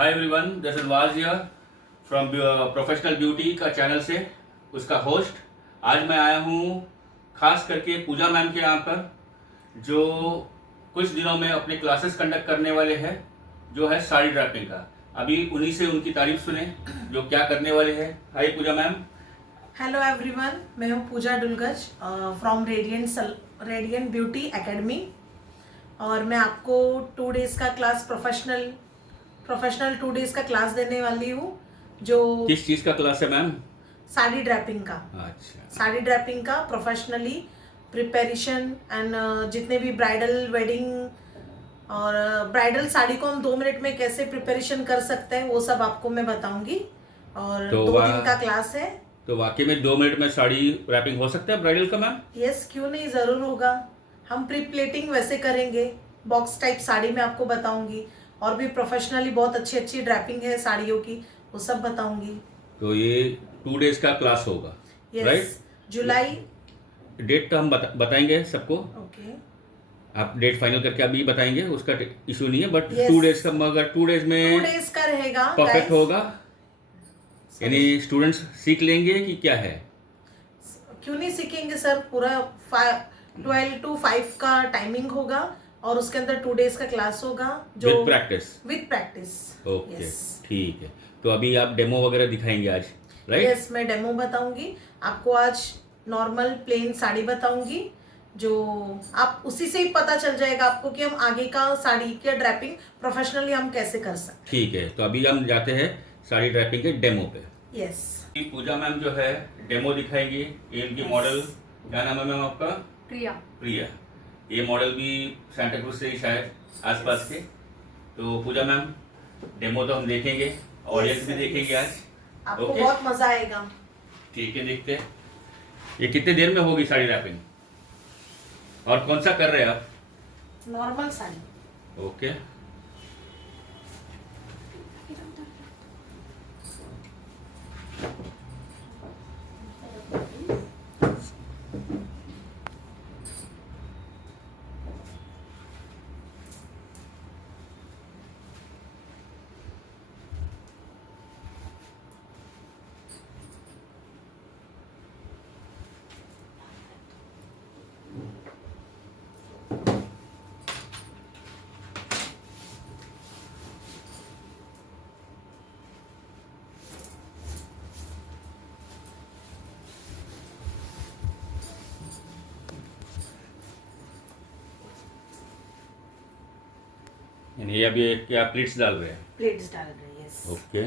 Hi everyone, this is was here from professional beauty का channel से उसका host. आज मैं आया हूँ खास करके पूजा मैम के यहाँ पर, जो कुछ दिनों में अपने क्लासेस कंडक्ट करने वाले हैं, जो है साड़ी ड्रैपिंग का। अभी उन्हीं से उनकी तारीफ सुने जो क्या करने वाले हैं। हाय पूजा मैम। हेलो एवरीवन, मैं हूँ पूजा डुलगज फ्रॉम रेडियंट ब्यूटी एकेडमी। और मैं आपको 2 डेज़ का क्लास प्रोफेशनल 2 डेज़ का क्लास देने वाली हूँ। जो किस चीज़ का क्लास है मैम? साड़ी ड्रैपिंग का। अच्छा, साड़ी ड्रैपिंग का प्रोफेशनली प्रिपरेशन एंड जितने भी ब्राइडल वेडिंग और ब्राइडल साड़ी को हम 2 मिनट में कैसे प्रिपरेशन कर सकते हैं वो सब आपको मैं बताऊंगी। और तो 2 दिन का क्लास है। तो वाकई में 2 मिनट में साड़ी रैपिंग हो सकता है ब्राइडल का मैम? यस, क्यों नहीं, ज़रूर होगा। हम प्री प्लेटिंग वैसे करेंगे, बॉक्स टाइप साड़ी में आपको बताऊंगी। और भी प्रोफेशनली बहुत अच्छी अच्छी ड्रैपिंग है साड़ियों की, वो सब बताऊंगी। तो ये 2 डेज का क्लास होगा, राइट? यस, जुलाई। डेट तो हम बताएंगे सबको। ओके, आप डेट फाइनल करके अभी बताएंगे, उसका इशू नहीं है। But Yes. 2 डेज का, मगर 2 डेज 2 में डेज का रहेगा परफेक्ट guys। होगा, यानी स्टूडेंट्स सीख लेंगे कि क्या है? क्यों नहीं सीखेंगे सर, पूरा 12 to 5 का टाइमिंग होगा और उसके अंदर 2 डेज का क्लास होगा जो with practice. With practice. Okay, ठीक है। तो अभी आप डेमो वगैरह दिखाएंगे आज, राइट? यस, मैं डेमो बताऊंगी आपको। आज नॉर्मल प्लेन साड़ी बताऊंगी, जो आप उसी से ही पता चल जाएगा आपको कि हम आगे का साड़ी के ड्रैपिंग प्रोफेशनली हम कैसे कर सकते ठीक है, तो अभी हम जाते हैं साड़ी ड्रैपिंग के डेमो पे। हैं। यस, पूजा मैम जो है डेमो दिखाएंगी। ये इनकी मॉडल, क्या नाम है मैम आपका? प्रिया। प्रिया। ये मॉडल भी सैंटा क्रूज से ही शायद आसपास के। तो पूजा मैम, डेमो तो हम देखेंगे, ऑडियंस भी देखेंगे आज। आपको ओके, बहुत मजा आएगा। ठीक है, देखते हैं ये कितने देर में होगी साड़ी रैपिंग, और कौन सा कर रहे हैं आप? नॉर्मल साड़ी। ओके, यानी ये अभी क्या प्लीट्स डाल रहे हैं? प्लेट्स डाल रही है। यस। ओके,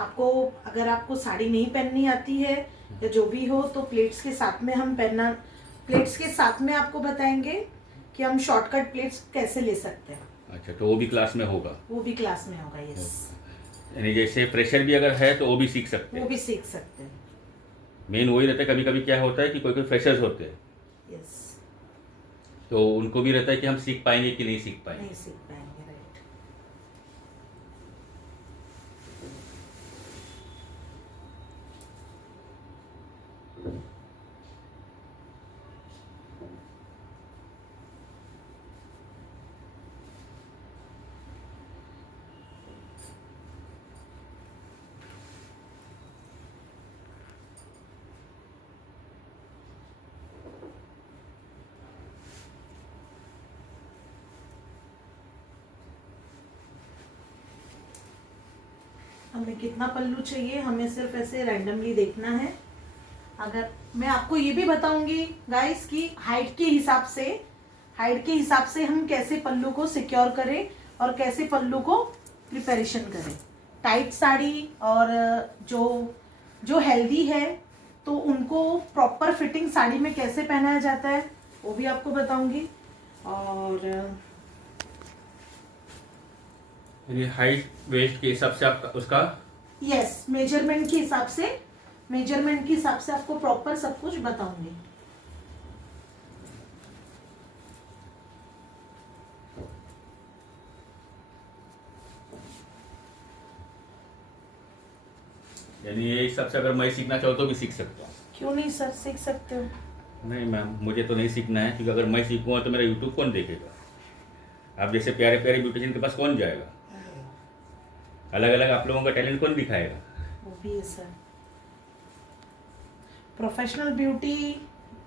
आपको अगर आपको साड़ी नहीं पहननी आती है या जो भी हो, तो प्लेट्स के साथ में हम पहनना, प्लेट्स के साथ में आपको बताएंगे कि हम शॉर्टकट प्लेट्स कैसे ले सकते हैं। अच्छा, तो वो भी क्लास में होगा? वो भी क्लास में होगा। यस, यानी जैसे फ्रेशर भी अगर है तो वो भी सीख सकते वो हैं। भी सीख सकते हैं। मेन वही रहता है, कभी कभी क्या होता है कि कोई कोई फ्रेशर्स होते हैं, यस, तो उनको भी रहता है कि हम सीख पाएंगे कि नहीं सीख पाएंगे। नहीं सीख पाएंगे, राइट। हमें कितना पल्लू चाहिए, हमें सिर्फ ऐसे रैंडमली देखना है। अगर मैं आपको ये भी बताऊंगी गाइस कि हाइट के हिसाब से हम कैसे पल्लू को सिक्योर करें और कैसे पल्लू को प्रिपरेशन करें। टाइट साड़ी और जो जो हेल्दी है तो उनको प्रॉपर फिटिंग साड़ी में कैसे पहनाया जाता है वो भी आपको बताऊंगी। और यानी हाइट वेस्ट के हिसाब से आप उसका यस, मेजरमेंट के हिसाब से आपको प्रॉपर सब कुछ बताऊंगी। यानी ये हिसाब से अगर मैं सीखना चाहूँ तो भी सीख सकता हूँ? क्यों नहीं सर, सीख सकते हो। नहीं मैम, मुझे तो नहीं सीखना है, क्योंकि अगर मैं सीखूँगा तो मेरा यूट्यूब कौन देखेगा? आप जैसे प्यारे प्यारे ब्यूटिशियन के पास कौन जाएगा? अलग अलग आप लोगों का टैलेंट कौन दिखाएगा? वो भी है sir. Professional beauty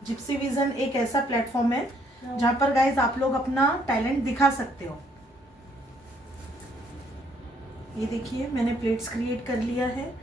Gypsy vision एक ऐसा प्लेटफॉर्म है जहाँ पर गाइज आप लोग अपना टैलेंट दिखा सकते हो। ये देखिए मैंने प्लेट्स क्रिएट कर लिया है।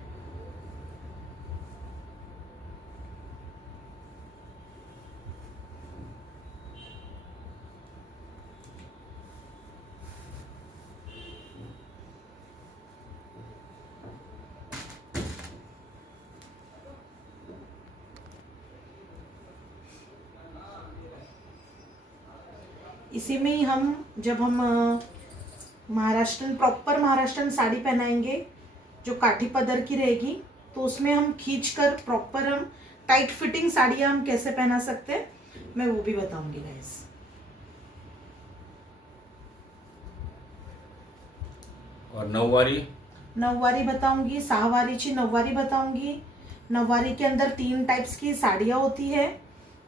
इसी में ही हम जब हम महाराष्ट्रन प्रॉपर महाराष्ट्रन साड़ी पहनाएंगे जो काठी पदर की रहेगी, तो उसमें हम खींचकर प्रॉपर हम टाइट फिटिंग साड़ियाँ हम कैसे पहना सकते हैं मैं वो भी बताऊंगी गाइस। और नऊवारी बताऊंगी, सहावारीची नऊवारी बताऊंगी। नऊवारी के अंदर 3 टाइप्स की साड़ियाँ होती है,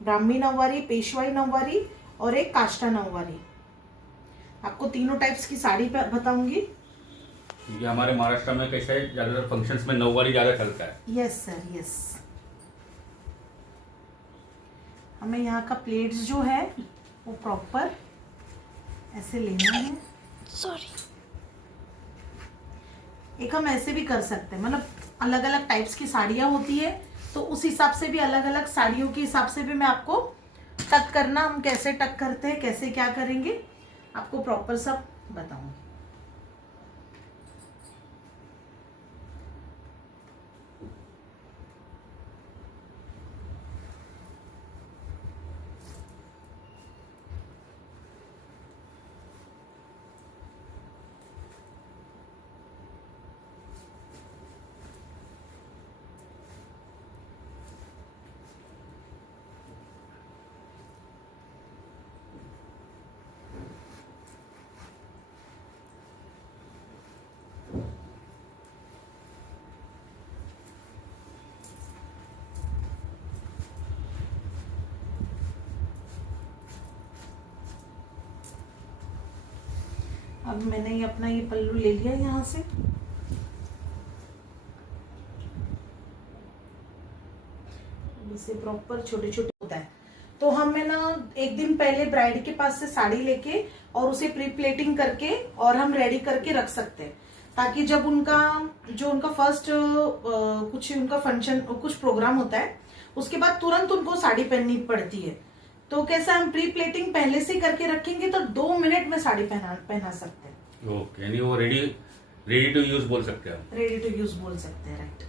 ब्राह्मी नऊवारी, पेशवाई नऊवारी और एक काष्ठा नऊवारी। आपको तीनों टाइप्स की साड़ी बताऊंगी। क्योंकि हमारे महाराष्ट्र में कैसा है, ज़्यादातर फंक्शंस में नऊवारी ज़्यादा चलता है। Yes sir, yes. हमें यहाँ का प्लेट्स जो है वो प्रॉपर ऐसे लेना है। सॉरी, एक हम ऐसे भी कर सकते हैं, मतलब अलग अलग टाइप्स की साड़ियाँ होती है तो उस हिसाब से भी अलग अलग साड़ियों के हिसाब से भी मैं आपको टक करना, हम कैसे टक करते हैं, कैसे क्या करेंगे, आपको प्रॉपर सब बताऊंगी। अब मैंने ये अपना ये पल्लू ले लिया यहाँ से। इसे प्रॉपर छोटे छोटे होता है तो हमें ना एक दिन पहले ब्राइड के पास से साड़ी लेके और उसे प्री प्लेटिंग करके और हम रेडी करके रख सकते हैं, ताकि जब उनका जो उनका फर्स्ट कुछ उनका फंक्शन कुछ प्रोग्राम होता है उसके बाद तुरंत उनको साड़ी पहननी पड़ती है, तो कैसा हम प्री प्लेटिंग पहले से करके रखेंगे तो 2 मिनट में साड़ी पहना सकते हैं। ओके, यानी वो रेडी टू यूज बोल सकते हैं। रेडी टू यूज बोल सकते हैं, राइट।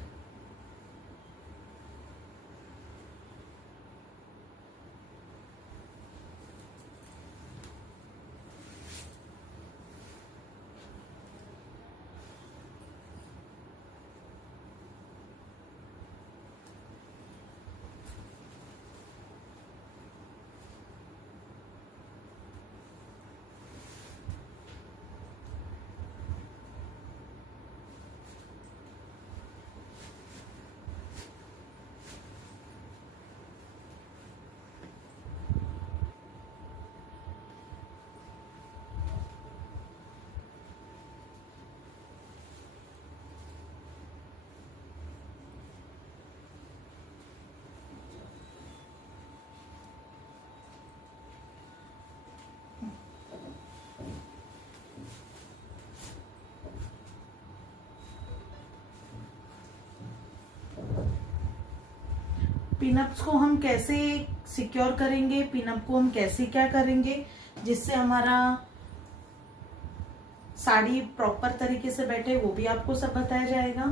पिनअप्स को हम कैसे सिक्योर करेंगे, पिनअप को हम कैसे क्या करेंगे जिससे हमारा साड़ी प्रॉपर तरीके से बैठे, वो भी आपको सब बताया जाएगा।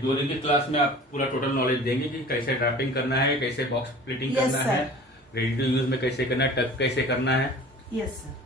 2 दिन की क्लास में आप पूरा टोटल नॉलेज देंगे कि कैसे ड्राफ्टिंग करना है, कैसे बॉक्स प्लेटिंग करना है, रेडी टू यूज में कैसे करना है, टक कैसे करना है। Yes sir.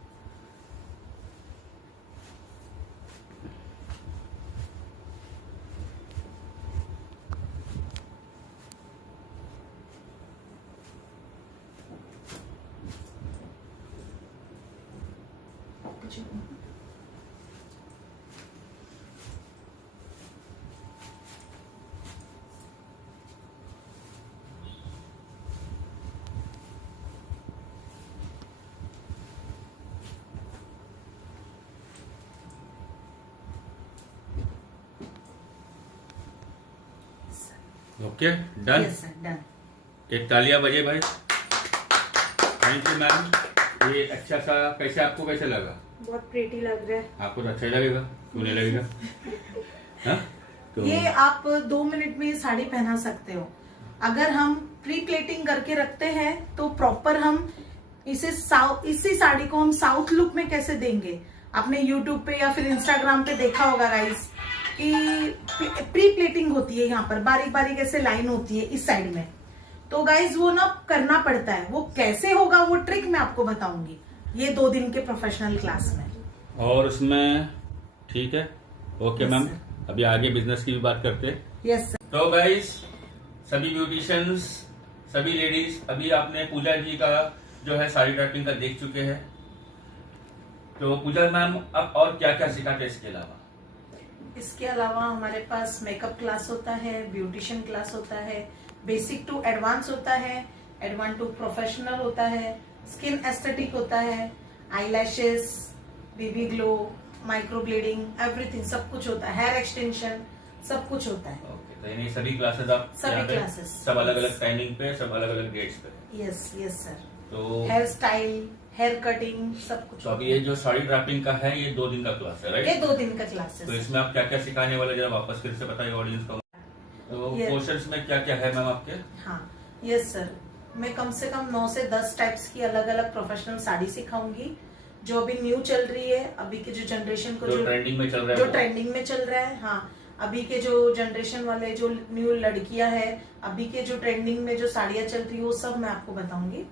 Okay done. Yes sir done. एक तालियां बजे भाई। Thank you ma'am. ये अच्छा सा कैसे आपको कैसे लगा? बहुत प्रीटी लग रहा है। आपको तो अच्छा ही लगेगा, क्यों नहीं लगेगा? हाँ? तो ये आप 2 मिनट में ये साड़ी पहना सकते हो। अगर हम प्री प्लेटिंग करके रखते हैं तो प्रॉपर हम इसी साड़ी को हम साउथ लुक में कैसे देंगे, आपने यूट्यूब पे या फिर इंस्टाग्राम पे देखा होगा गाइस कि प्री प्लेटिंग होती है, यहाँ पर बारीक बारीक ऐसे लाइन होती है इस साइड में। तो गाइस वो ना करना पड़ता है, वो कैसे होगा वो ट्रिक मैं आपको बताऊंगी ये 2 दिन के प्रोफेशनल क्लास में। और उसमें ठीक है, ओके Yes, मैम। sir. अभी आगे बिजनेस की भी बात करते हैं। Yes sir. तो गाइस सभी ब्यूटिशियंस, सभी लेडीज, अभी आपने पूजा जी का जो है साड़ी ड्राफ्टिंग का देख चुके हैं। तो पूजा मैम अब और क्या क्या सिखाते हैं इसके अलावा? इसके अलावा हमारे पास मेकअप क्लास होता है, ब्यूटिशियन क्लास होता है, बेसिक टू एडवांस होता है, एडवांस टू प्रोफेशनल होता है, स्किन एस्थेटिक होता है, eyelashes, baby glow, micro bleeding, everything सब कुछ होता है, हेयर एक्सटेंशन सब कुछ होता है। ओके, तो यानी सभी क्लासेस आप सभी यहाँ पे क्लासेस। सब अलग अलग टाइमिंग पे, सब अलग अलग डेट्स पे। Yes yes sir. तो हेयर स्टाइल, हेयर कटिंग सब कुछ। तो अभी ये जो साड़ी ड्राफ्टिंग का है ये 2 दिन का क्लास है, ये राइट? 2 दिन का क्लासेस तो है। इसमें आप क्या क्या सिखाने वाले जरा वापस फिर से बताइए ऑडियंस को। तो Yes. पोर्शंस में क्या क्या है मैम आपके? हाँ यस सर, मैं कम से कम 9 से 10 टाइप्स की अलग अलग प्रोफेशनल साड़ी सिखाऊंगी जो अभी न्यू चल रही है, अभी के जो जनरेशन को जो ट्रेंडिंग में चल रहा है जो वो? ट्रेंडिंग में चल रहा है। हाँ, अभी के जो जनरेशन वाले जो न्यू लड़कियां हैं, अभी के जो ट्रेंडिंग में जो साड़ियां चल रही है वो सब मैं आपको बताऊंगी।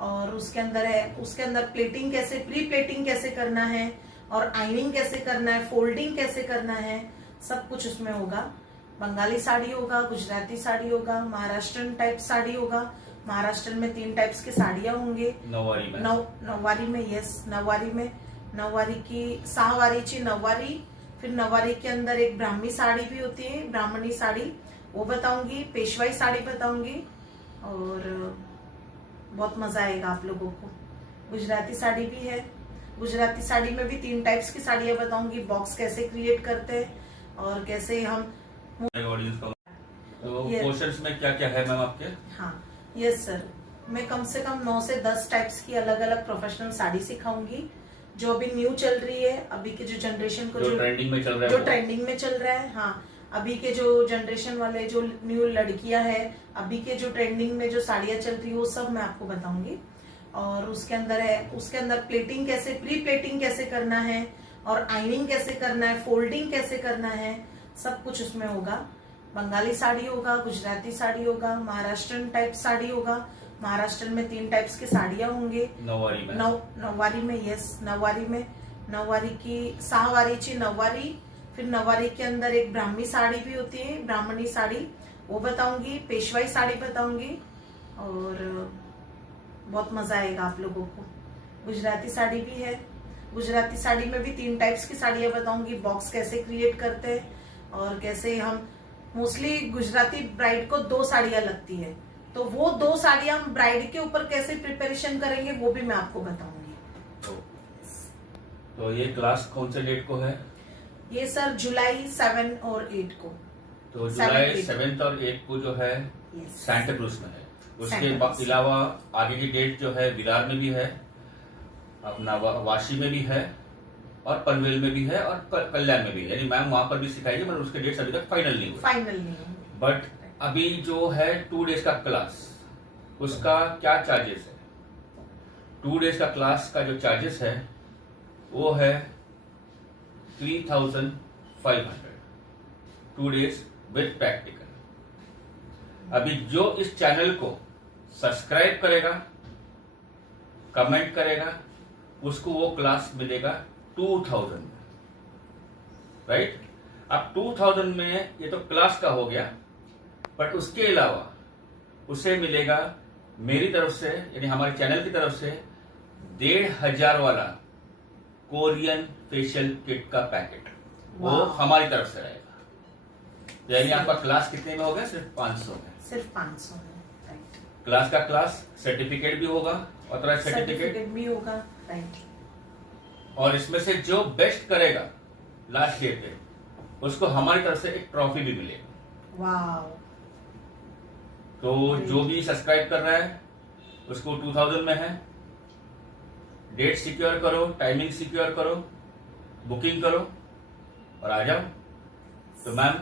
और उसके अंदर प्लेटिंग कैसे, प्री प्लेटिंग कैसे करना है, और आइनिंग कैसे करना है, फोल्डिंग कैसे करना है, सब कुछ उसमें होगा। बंगाली साड़ी होगा, गुजराती साड़ी होगा, महाराष्ट्रन टाइप साड़ी होगा। महाराष्ट्र में 3 टाइप्स की साड़ियां होंगे। नौवारी में? नौवारी में, यस नौवारी की सहावारीची नौवारी, फिर नौवारी के अंदर एक ब्राह्मी साड़ी भी होती है, ब्राह्मणी साड़ी, वो बताऊंगी, पेशवाई साड़ी बताऊंगी, और बहुत मजा आएगा आप लोगों को। गुजराती साड़ी भी है, गुजराती साड़ी में भी 3 टाइप्स की साड़ियां बताऊंगी, बॉक्स कैसे क्रिएट करते हैं और कैसे हम ऑडियंस को। तो Yes. पोर्शंस में क्या क्या है मैम आपके? हाँ यस सर, मैं कम से कम 9 से 10 टाइप्स की अलग अलग प्रोफेशनल साड़ी सिखाऊंगी जो अभी न्यू चल रही है, अभी के जो जनरेशन को जो ट्रेंडिंग में चल रहा है जो वो? ट्रेंडिंग में चल रहा है। हाँ, अभी के जो जनरेशन वाले जो न्यू लड़कियां हैं, अभी के जो ट्रेंडिंग में जो साड़ियां चल रही है वो सब मैं आपको बताऊंगी। और उसके अंदर प्लेटिंग कैसे, प्री प्लेटिंग कैसे करना है, और आइनिंग कैसे करना है, फोल्डिंग कैसे करना है, सब कुछ उसमें होगा। बंगाली साड़ी होगा, गुजराती साड़ी होगा, महाराष्ट्रन टाइप साड़ी होगा। महाराष्ट्र में 3 टाइप्स की साड़ियां होंगे। नौवारी में? नौवारी में, यस नौवारी की सहावारीची नौवारी, फिर नौवारी के अंदर एक ब्राह्मी साड़ी भी होती है, ब्राह्मणी साड़ी, वो बताऊंगी, पेशवाई साड़ी बताऊंगी, और बहुत मजा आएगा आप लोगों को। गुजराती साड़ी भी है, गुजराती साड़ी में भी 3 टाइप्स की साड़ियां बताऊंगी, बॉक्स कैसे क्रिएट करते हैं, और कैसे हम मोस्टली गुजराती ब्राइड को 2 साड़ियां लगती है, तो वो 2 साड़ियां हम ब्राइड के ऊपर कैसे प्रिपरेशन करेंगे वो भी मैं आपको बताऊंगी। तो ये क्लास कौन से डेट को है? ये सर जुलाई 7 और 8 को। तो जुलाई 7 7 और 8 को जो है Yes. सैंटा क्रूज में है। उसके सैंटा क्रूज। अलावा आगे की डेट जो है विरार में भी है, अपना वाशी में भी है, और पनवेल में भी है, और कल्याण में भी है। यानी मैम वहां पर भी सिखाएगी, मगर उसके डेट्स अभी तक फाइनल नहीं हुए। फाइनल नहीं होंगे। बट अभी जो है 2 डेज का क्लास, उसका क्या चार्जेस है? 2 डेज का क्लास का जो चार्जेस है वो है 3500, 2 डेज विद प्रैक्टिकल। अभी जो इस चैनल को सब्सक्राइब करेगा, कमेंट करेगा, उसको वो क्लास मिलेगा 2000 में, राइट? अब 2000 में ये तो क्लास का हो गया, बट उसके अलावा उसे मिलेगा मेरी तरफ से, यानी हमारे चैनल की तरफ से 1500 वाला कोरियन फेशियल किट का पैकेट, वो वाह। हमारी तरफ से रहेगा। यानी आपका क्लास कितने में हो गया? सिर्फ 500 में। सिर्फ 500 में, राइट। क्लास का क्लास, सर्टिफिकेट भी होगा, ऑथराइज सर्टिफिकेट, भी होगा, राइट। और इसमें से जो बेस्ट करेगा लास्ट डे पे, उसको हमारी तरफ से एक ट्रॉफी भी मिलेगी। वाव, तो जो भी सब्सक्राइब कर रहा है उसको 2000 में है। डेट सिक्योर करो, टाइमिंग सिक्योर करो, बुकिंग करो और आ जाओ। तो मैम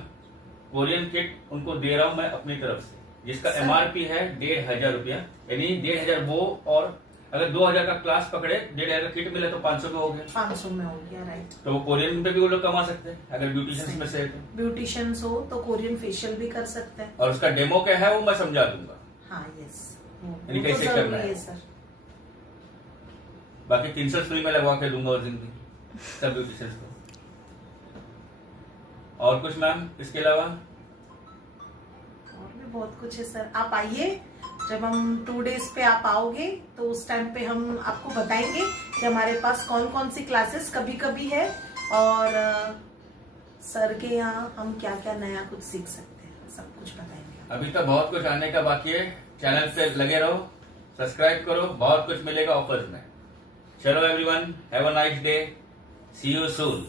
कोरियन किट उनको दे रहा हूं मैं अपनी तरफ से, जिसका सर। MRP है 1500 रुपया, यानी 1500 वो, और अगर 2000 का क्लास पकड़े 1500 का किट मिले तो 500 में हो गया। 500 में हो गया, राइट। तो कोरियन पे भी वो लोग कमा सकते हैं अगर ब्यूटिशियंस में से है तो। ब्यूटिशियंस हो तो कोरियन फेशियल भी कर सकते हैं। और उसका डेमो क्या है वो मैं समझा दूंगा। हाँ, यस, यानी वो कैसे तो करना जरूरी है। है सर। बाकी 300 फ्री में लगवा के दूंगा उस दिन भी सब ब्यूटिशियंस को। और कुछ मैम इसके अलावा? और भी बहुत कुछ है सर, आप आइए। जब हम 2 डेज पे आप आओगे तो उस टाइम पे हम आपको बताएंगे कि हमारे पास कौन कौन सी क्लासेस कभी कभी है, और सर के यहाँ हम क्या क्या नया कुछ सीख सकते हैं, सब कुछ बताएंगे। अभी तो बहुत कुछ आने का बाकी है। चैनल पे लगे रहो, सब्सक्राइब करो, बहुत कुछ मिलेगा ऑफर्स में। चलो everyone, have a nice day, see you soon.